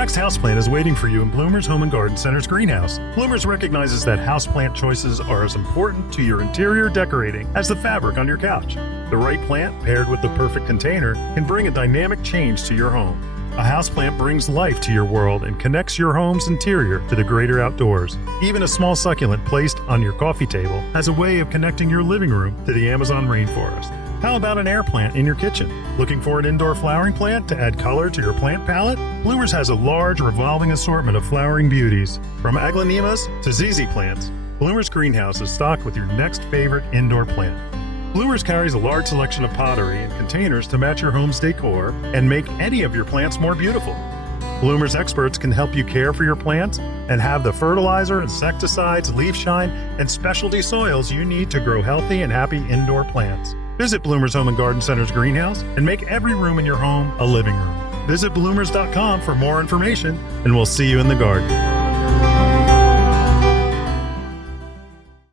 next houseplant is waiting for you in Bloomer's Home and Garden Center's greenhouse. Bloomers recognizes that houseplant choices are as important to your interior decorating as the fabric on your couch. The right plant paired with the perfect container can bring a dynamic change to your home. A houseplant brings life to your world and connects your home's interior to the greater outdoors. Even a small succulent placed on your coffee table has a way of connecting your living room to the Amazon rainforest. How about an air plant in your kitchen? Looking for an indoor flowering plant to add color to your plant palette? Bloomers has a large revolving assortment of flowering beauties. From aglaonemas to ZZ plants, Bloomers Greenhouse is stocked with your next favorite indoor plant. Bloomers carries a large selection of pottery and containers to match your home's decor and make any of your plants more beautiful. Bloomers experts can help you care for your plants and have the fertilizer, insecticides, leaf shine, and specialty soils you need to grow healthy and happy indoor plants. Visit Bloomers Home and Garden Center's greenhouse and make every room in your home a living room. Visit bloomers.com for more information, and we'll see you in the garden.